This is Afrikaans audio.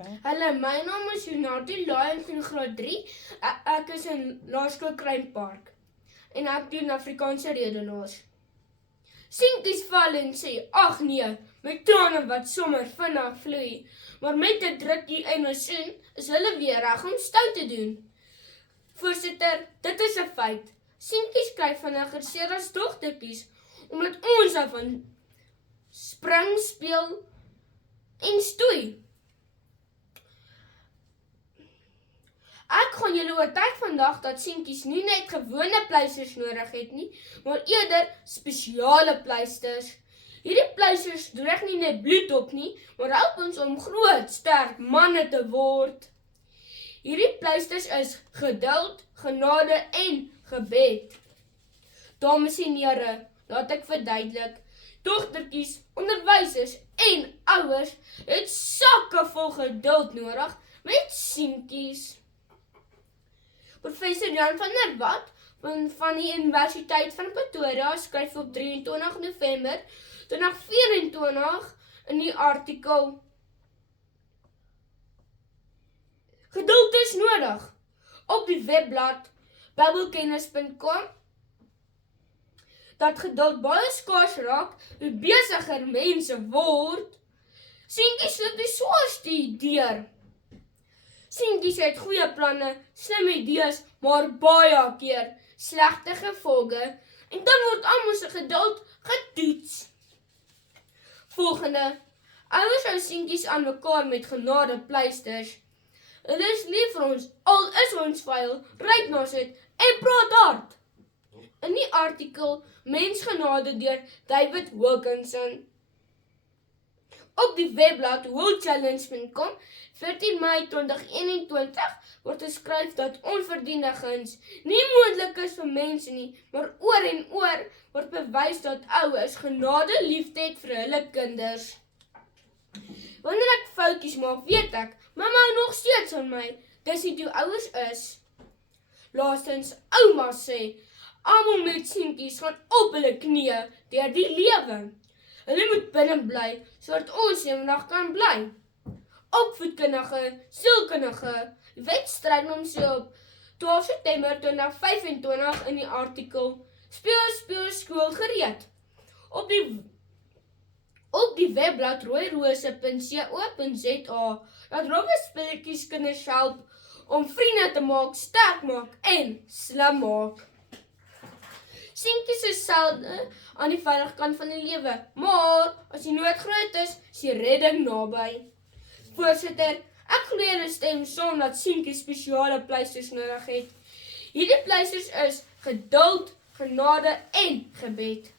Hallo, my naam is Jonati Lyons in graad 3. Ek is in Laerskool Kruinpark en ek doen Afrikaanse redenaars. Seentjies val en sê, ag nee, my trane wat sommer vinnig vloei, maar met 'n drukkie en 'n soen is hulle weer reg om stout te doen. Voorsitter, dit is 'n feit. Seentjies kry vinniger seer as dogtertjies, omdat ons daarvan spring, speel en stoei. Ek gaan julle oortuig vandag dat seentjies nie net gewone pleisters nodig het nie, maar eerder spesiale pleisters. Hierdie pleisters dreig nie net bloed op nie, maar help ons om groot, sterk manne te word. Hierdie pleisters is geduld, genade en gebed. Dames en here, laat ek verduidelik. Dogtertjies, onderwysers en ouers het sakke vol geduld nodig met seentjies. Professor Jan van der Walt van die Universiteit van Pretoria skryf op 23 November 2024 in die artikel Geduld is nodig op die webblad bybelkennis.com dat geduld baie skaars raak hoe besiger mense word. Seentjies loop die swaarste deur. Seentjies het goeie planne, slim idees, maar baie keer slegte gevolge en dan word almal se geduld getoets. Volgende, ouers hou seentjies aan mekaar met genade pleisters. Hulle is lief vir ons, al is ons vuil, ryk na sit en praat hard. In die artikel Mensgenade deur David Wilkinson op die webblad worldchallenge.com 14 Mei 2021 word geskryf dat onverdiende guns nie moontlik is vir mense nie, maar oor en oor word bewys dat ouers genade liefde het vir hulle kinders. Wanneer ek foutjies maak, weet ek, mamma hou nog steeds van my, dis nie hoe ouers is. Laastens, ouma sê, almal met seentjies gaan op hulle knieë deur die lewe. Hulle moet binne bly, sodat ons eendag kan bly. Opvoedkundige, sielkundige, wedstryd om so op 12 September 2025 in die artikel Speel skool gereed. Op die webblad rooirose.co.za dat Robert speletjies kinders help om vriende te maak, sterk maak en slim maak. Seentjies is selde aan die veilige kant van die lewe, maar as die nood groot is die redding naby. Voorsitter, ek glo julle stem saam dat seentjies spesiale pleisters nodig het. Hierdie pleisters is geduld, genade en gebed.